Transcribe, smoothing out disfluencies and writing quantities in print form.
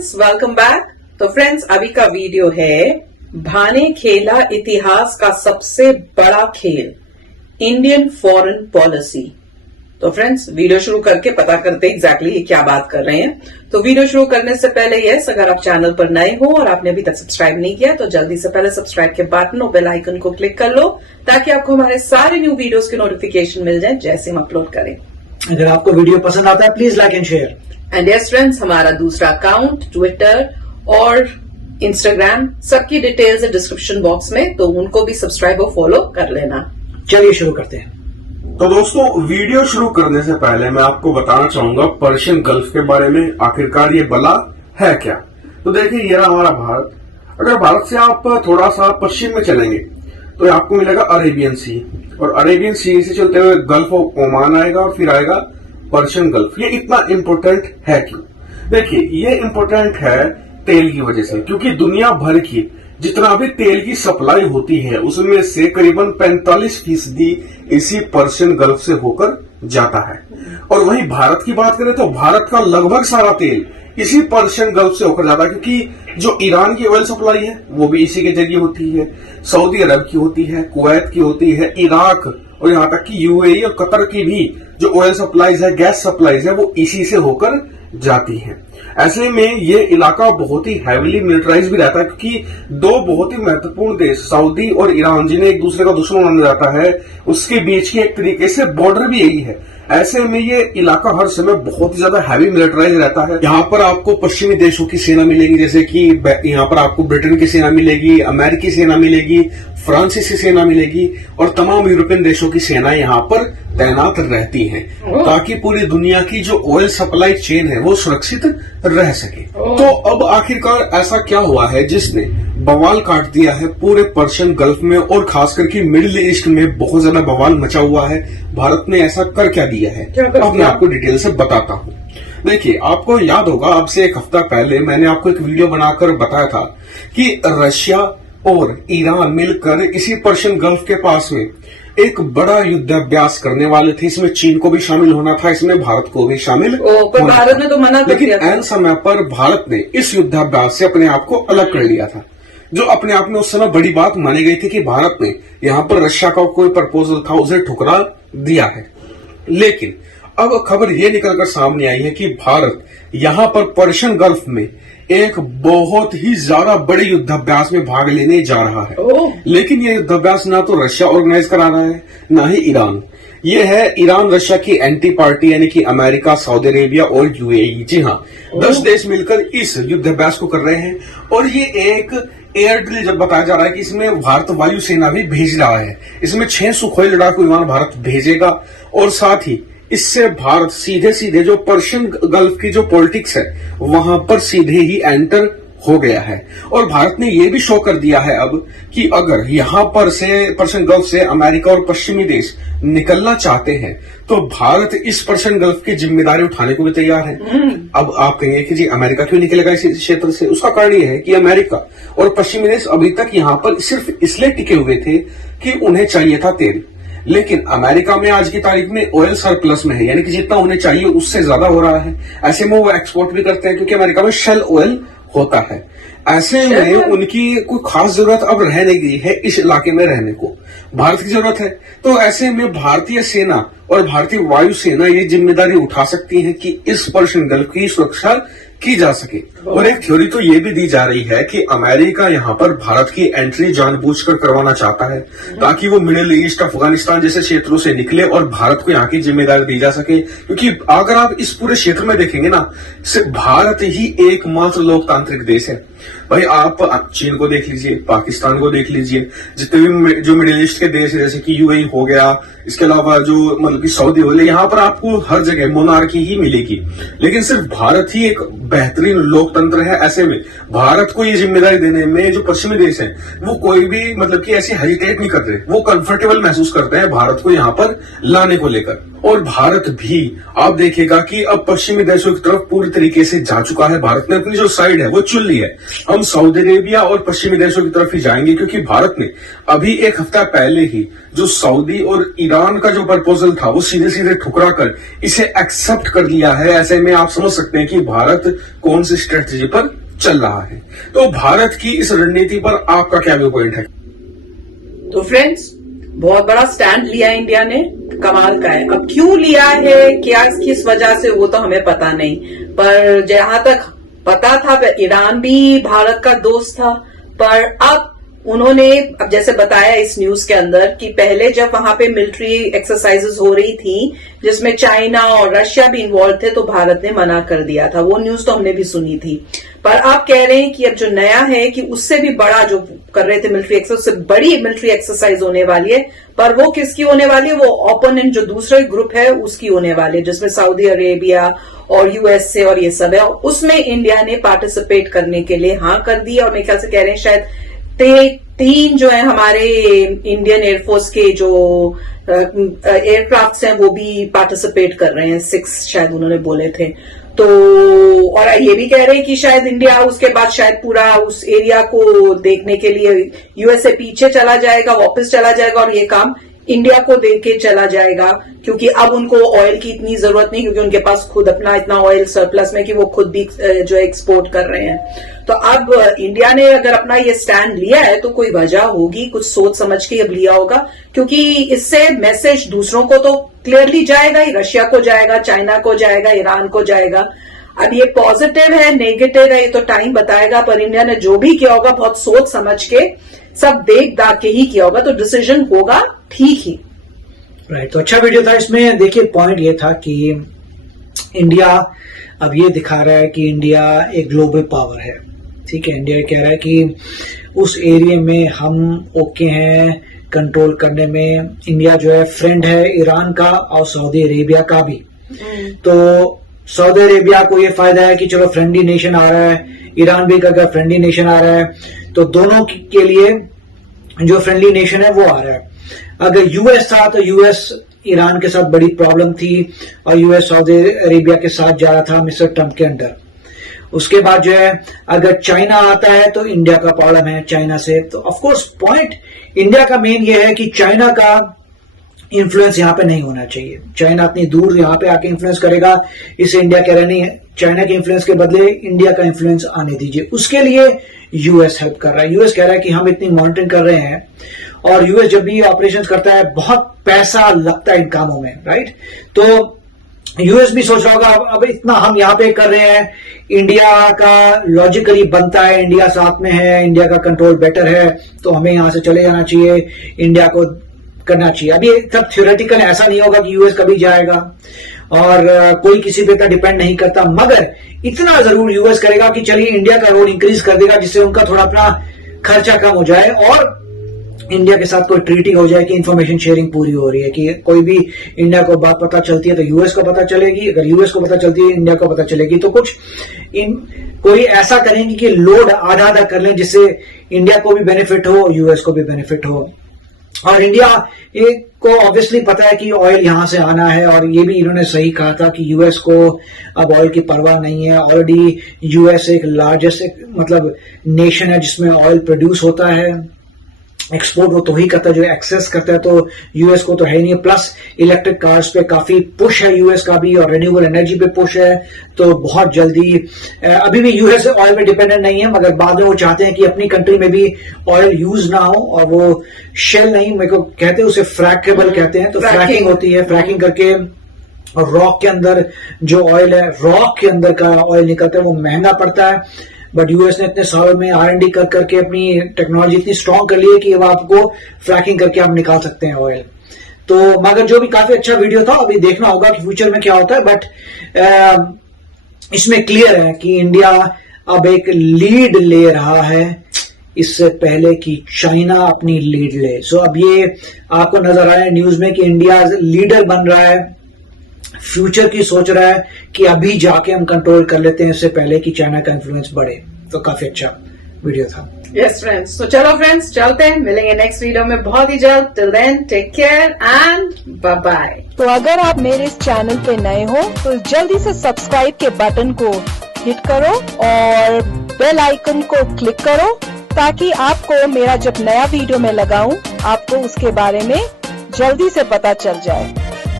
Friends, welcome back. तो friends, अभी का वीडियो है भाने खेला इतिहास का सबसे बड़ा खेल, इंडियन फॉरेन पॉलिसी। तो फ्रेंड्स, वीडियो शुरू करके पता करते हैं एग्जैक्टली क्या बात कर रहे हैं। तो वीडियो शुरू करने से पहले यस, अगर आप चैनल पर नए हो और आपने अभी तक सब्सक्राइब नहीं किया तो जल्दी से पहले सब्सक्राइब के बटन और बेल आइकन को क्लिक कर लो ताकि आपको हमारे सारे न्यू वीडियोस के नोटिफिकेशन मिल जाए जैसे हम अपलोड करें। अगर आपको वीडियो पसंद आता है please like and share. And yes friends, हमारा दूसरा अकाउंट ट्विटर और इंस्टाग्राम सबकी डिटेल्स है डिस्क्रिप्शन बॉक्स में, तो उनको भी सब्सक्राइब और फॉलो कर लेना। चलिए शुरू करते हैं। तो दोस्तों, वीडियो शुरू करने से पहले मैं आपको बताना चाहूंगा पर्शियन गल्फ के बारे में। आखिरकार ये बला है क्या? तो देखिए, ये रहा हमारा भारत। अगर भारत से आप थोड़ा सा पश्चिम में चलेंगे तो आपको मिलेगा अरेबियन सी, और अरेबियन सी से चलते हुए गल्फ ऑफ ओमान आएगा और फिर आएगा पर्शियन गल्फ। ये इतना इंपॉर्टेंट है क्यों? देखिए, ये इंपॉर्टेंट है तेल की वजह से, क्योंकि दुनिया भर की जितना भी तेल की सप्लाई होती है उसमें से करीबन 45% इसी पर्शियन गल्फ से होकर जाता है। और वहीं भारत की बात करें तो भारत का लगभग सारा तेल इसी पर्शियन गल्फ से होकर जाता है, क्योंकि जो ईरान की ऑयल सप्लाई है वो भी इसी के जरिए होती है, सऊदी अरब की होती है, कुवैत की होती है, इराक और यहाँ तक कि यूएई और कतर की भी जो ऑयल सप्लाईज है, गैस सप्लाईज है, वो इसी से होकर जाती है। ऐसे में ये इलाका बहुत ही हैवीली मिलिटराइज भी रहता है, क्योंकि दो बहुत ही महत्वपूर्ण देश सऊदी और ईरान, जिन्हें एक दूसरे का दुश्मन माना जाता है, उसके बीच की एक तरीके से बॉर्डर भी यही है। ऐसे में ये इलाका हर समय बहुत ही ज्यादा हैवी मिलिटराइज रहता है। यहाँ पर आपको पश्चिमी देशों की सेना मिलेगी, जैसे कि यहाँ पर आपको ब्रिटेन की सेना मिलेगी, अमेरिकी सेना मिलेगी, फ्रांसीसी सेना मिलेगी और तमाम यूरोपियन देशों की सेना यहाँ पर तैनात रहती हैं, ताकि पूरी दुनिया की जो ऑयल सप्लाई चेन है वो सुरक्षित रह सके। तो अब आखिरकार ऐसा क्या हुआ है जिसने बवाल काट दिया है पूरे पर्शियन गल्फ में, और खास करके मिडिल ईस्ट में बहुत ज्यादा बवाल मचा हुआ है? भारत ने ऐसा कर क्या दिया है? अब मैं आपको डिटेल से बताता हूँ। देखिए, आपको याद होगा अब से एक हफ्ता पहले मैंने आपको एक वीडियो बनाकर बताया था कि रशिया और ईरान मिलकर इसी पर्शियन गल्फ के पास में एक बड़ा युद्धाभ्यास करने वाले थे। इसमें चीन को भी शामिल होना था, इसमें भारत को भी शामिल पर भारत ने तो मना कर दिया। लेकिन ऐन समय पर भारत ने इस युद्धाभ्यास से अपने आप को अलग कर लिया था, जो अपने आप में उस समय बड़ी बात मानी गई थी कि भारत ने यहाँ पर रशिया का कोई प्रपोजल था उसे ठुकरा दिया है। लेकिन अब खबर ये निकलकर सामने आई है कि भारत यहाँ पर पर्शियन गल्फ में एक बहुत ही ज्यादा बड़े युद्धाभ्यास में भाग लेने जा रहा है। लेकिन ये युद्धाभ्यास ना तो रशिया ऑर्गेनाइज करा रहा है ना ही ईरान। ये है ईरान रशिया की एंटी पार्टी, यानी कि अमेरिका, सऊदी अरेबिया और यूएई। जी हाँ, 10 देश मिलकर इस युद्धाभ्यास को कर रहे हैं। और ये एक एयर ड्रिल जब बताया जा रहा है कि इसमें भारत वायुसेना भी भेज रहा है। इसमें 6 सुखोई लड़ाकू विमान भारत भेजेगा, और साथ ही इससे भारत सीधे सीधे जो पर्शियन गल्फ की जो पॉलिटिक्स है वहां पर सीधे ही एंटर हो गया है। और भारत ने यह भी शो कर दिया है अब कि अगर यहां पर से पर्शियन गल्फ से अमेरिका और पश्चिमी देश निकलना चाहते हैं तो भारत इस पर्शियन गल्फ की जिम्मेदारी उठाने को भी तैयार है। अब आप कहेंगे कि जी अमेरिका क्यों निकलेगा इस क्षेत्र से? उसका कारण यह है कि अमेरिका और पश्चिमी देश अभी तक यहां पर सिर्फ इसलिए टिके हुए थे कि उन्हें चाहिए था तेल। लेकिन अमेरिका में आज की तारीख में ऑयल सरप्लस में है, यानी कि जितना उन्हें चाहिए उससे ज्यादा हो रहा है। ऐसे में वो एक्सपोर्ट भी करते हैं, क्योंकि अमेरिका में शेल ऑयल होता है। ऐसे में उनकी कोई खास जरूरत अब रह नहीं गई है इस इलाके में रहने को, भारत की जरूरत है। तो ऐसे में भारतीय सेना और भारतीय वायुसेना ये जिम्मेदारी उठा सकती है कि इस पर्शियन गल्फ की सुरक्षा की जा सके। और एक थ्योरी तो ये भी दी जा रही है कि अमेरिका यहाँ पर भारत की एंट्री जानबूझकर करवाना चाहता है, ताकि वो मिडिल ईस्ट, अफगानिस्तान जैसे क्षेत्रों से निकले और भारत को यहाँ की जिम्मेदारी दी जा सके। क्योंकि अगर आप इस पूरे क्षेत्र में देखेंगे ना, सिर्फ भारत ही एकमात्र लोकतांत्रिक देश है। भाई आप चीन को देख लीजिए, पाकिस्तान को देख लीजिए, जितने भी जो मिडिल ईस्ट के देश है जैसे कि यूएई हो गया, इसके अलावा जो मतलब कि सऊदी हो गया, यहाँ पर आपको हर जगह मोनार्की ही मिलेगी। लेकिन सिर्फ भारत ही एक बेहतरीन लोकतंत्र है। ऐसे में भारत को ये जिम्मेदारी देने में जो पश्चिमी देश है वो कोई भी मतलब कि ऐसे हेजिटेट नहीं कर रहे, वो कंफर्टेबल महसूस करते हैं भारत को यहाँ पर लाने को लेकर। और भारत भी आप देखिएगा कि अब पश्चिमी देशों की तरफ पूरी तरीके से जा चुका है। भारत ने अपनी जो साइड है वो चुन ली है। हम हम सऊदी अरेबिया और पश्चिमी देशों की तरफ ही जाएंगे, क्योंकि भारत ने अभी एक हफ्ता पहले ही जो सऊदी और ईरान का जो प्रपोजल था वो सीधे सीधे ठुकरा कर इसे एक्सेप्ट कर लिया है। ऐसे में आप समझ सकते हैं कि भारत कौन सी स्ट्रेटजी पर चल रहा है। तो भारत की इस रणनीति पर आपका क्या व्यू पॉइंट है? तो फ्रेंड्स, बहुत बड़ा स्टैंड लिया इंडिया ने, कमाल का है। अब क्यों लिया है, क्या किस वजह से, वो तो हमें पता नहीं, पर जहां तक पता था ईरान भी भारत का दोस्त था। पर अब उन्होंने, अब जैसे बताया इस न्यूज के अंदर, कि पहले जब वहां पे मिलिट्री एक्सरसाइजेस हो रही थी जिसमें चाइना और रशिया भी इन्वॉल्व थे, तो भारत ने मना कर दिया था। वो न्यूज तो हमने भी सुनी थी। पर आप कह रहे हैं कि अब जो नया है कि उससे भी बड़ा जो कर रहे थे मिलिट्री एक्सरसाइज, उससे बड़ी मिलिट्री एक्सरसाइज होने वाली है। पर वो किसकी होने वाली है? वो ओपोनेंट जो दूसरा ग्रुप है उसकी होने वाली है, जिसमें सऊदी अरेबिया और यूएसए और ये सब है। उसमें इंडिया ने पार्टिसिपेट करने के लिए हाँ कर दी। और मेरे ख्याल से कह रहे हैं शायद तीन जो है हमारे इंडियन एयरफोर्स के जो एयरक्राफ्ट्स हैं वो भी पार्टिसिपेट कर रहे हैं। 6 शायद उन्होंने बोले थे। तो और ये भी कह रहे हैं कि शायद इंडिया उसके बाद शायद पूरा उस एरिया को देखने के लिए यूएसए पीछे चला जाएगा, वापस चला जाएगा, और ये काम इंडिया को दे के चला जाएगा, क्योंकि अब उनको ऑयल की इतनी जरूरत नहीं, क्योंकि उनके पास खुद अपना इतना ऑयल सरप्लस में कि वो खुद भी जो एक्सपोर्ट कर रहे हैं। तो अब इंडिया ने अगर अपना ये स्टैंड लिया है तो कोई वजह होगी, कुछ सोच समझ के अब लिया होगा, क्योंकि इससे मैसेज दूसरों को तो क्लियरली जाएगा ही, रशिया को जाएगा, चाइना को जाएगा, ईरान को जाएगा। अब ये पॉजिटिव है नेगेटिव है ये तो टाइम बताएगा, पर इंडिया ने जो भी किया होगा बहुत सोच समझ के, सब देख दाख के ही किया होगा, तो डिसीजन होगा ठीक ही। राइट, तो अच्छा वीडियो था। इसमें देखिए पॉइंट ये था कि इंडिया अब ये दिखा रहा है कि इंडिया एक ग्लोबल पावर है। ठीक है, इंडिया कह रहा है कि उस एरिया में हम ओके हैं कंट्रोल करने में। इंडिया जो है फ्रेंड है ईरान का और सऊदी अरेबिया का भी। तो सऊदी अरेबिया को ये फायदा है कि चलो फ्रेंडली नेशन आ रहा है, ईरान भी अगर फ्रेंडली नेशन आ रहा है तो दोनों के लिए जो फ्रेंडली नेशन है वो आ रहा है। अगर यूएस था तो यूएस ईरान के साथ बड़ी प्रॉब्लम थी और यूएस सऊदी अरेबिया के साथ जा रहा था मिस्टर ट्रंप के अंडर। उसके बाद जो है अगर चाइना आता है तो इंडिया का प्रॉब्लम है चाइना से। तो ऑफ कोर्स पॉइंट इंडिया का मेन ये है कि चाइना का इन्फ्लुएंस यहाँ पे नहीं होना चाहिए। चाइना अपनी दूर यहाँ पे आके इन्फ्लुएंस करेगा, इसे इंडिया कह रहा नहीं है। चाइना के इन्फ्लुएंस के बदले इंडिया का इन्फ्लुएंस आने दीजिए। उसके लिए यूएस हेल्प कर रहा है। यूएस कह रहा है कि हम इतनी मॉनिटरिंग कर रहे हैं, और यूएस जब भी ऑपरेशंस करता है बहुत पैसा लगता है इन कामों में, राइट। तो यूएस भी सोच रहा होगा अब इतना हम यहाँ पे कर रहे हैं, इंडिया का लॉजिकली बनता है, इंडिया साथ में है, इंडिया का कंट्रोल बेटर है, तो हमें यहां से चले जाना चाहिए, इंडिया को करना चाहिए। अभी तब थ्योरेटिकल ऐसा नहीं होगा कि यूएस कभी जाएगा, और कोई किसी पे इतना डिपेंड नहीं करता, मगर इतना जरूर यूएस करेगा कि चलिए इंडिया का रोल इंक्रीज कर देगा, जिससे उनका थोड़ा अपना खर्चा कम हो जाए और इंडिया के साथ कोई ट्रीटी हो जाए कि इंफॉर्मेशन शेयरिंग पूरी हो रही है, कि कोई भी इंडिया को बात पता चलती है तो यूएस को पता चलेगी, अगर यूएस को पता चलती है इंडिया को पता चलेगी। तो कुछ कोई ऐसा करेंगे कि लोड आधा आधा कर लें, जिससे इंडिया को भी बेनिफिट हो, यूएस को भी बेनिफिट हो। और इंडिया को ऑब्वियसली पता है कि ऑयल यहां से आना है, और ये भी इन्होंने सही कहा था कि यूएस को अब ऑयल की परवाह नहीं है। ऑलरेडी यूएस एक लार्जेस्ट मतलब नेशन है जिसमें ऑयल प्रोड्यूस होता है, एक्सपोर्ट वो तो ही करता है जो एक्सेस करता है, तो यूएस को तो है नहीं। प्लस इलेक्ट्रिक कार्स पे काफी पुश है यूएस का भी, और रिन्यूएबल एनर्जी पे पुश है। तो बहुत जल्दी अभी भी यूएस ऑयल पे डिपेंडेंट नहीं है, मगर बाद में वो चाहते हैं कि अपनी कंट्री में भी ऑयल यूज ना हो, और वो शेल नहीं, मेरे को कहते हैं उसे फ्रैकेबल कहते हैं। तो फ्रैकिंग होती है, फ्रैकिंग करके और रॉक के अंदर जो ऑयल है, रॉक के अंदर का ऑयल निकलता है, वो महंगा पड़ता है। बट यूएस ने इतने सालों में R&D कर करके अपनी टेक्नोलॉजी इतनी स्ट्रांग कर ली है कि अब आपको फ्रैकिंग करके आप निकाल सकते हैं ऑयल। तो मगर जो भी काफी अच्छा वीडियो था, अभी देखना होगा कि फ्यूचर में क्या होता है। बट इसमें क्लियर है कि इंडिया अब एक लीड ले रहा है, इससे पहले कि चाइना अपनी लीड ले। सो अब ये आपको नजर आया न्यूज में कि इंडिया लीडर बन रहा है, फ्यूचर की सोच रहा है कि अभी जाके हम कंट्रोल कर लेते हैं, इससे पहले कि चाइना का इन्फ्लुएंस बढ़े। तो काफी अच्छा वीडियो था। यस फ्रेंड्स, तो चलो फ्रेंड्स चलते हैं, मिलेंगे नेक्स्ट वीडियो में बहुत ही जल्द। Till then take care and bye bye. तो अगर आप मेरे इस चैनल पे नए हो तो जल्दी से सब्सक्राइब के बटन को हिट करो और बेल आइकन को क्लिक करो ताकि आपको मेरा जब नया वीडियो मैं लगाऊं आपको उसके बारे में जल्दी से पता चल जाए।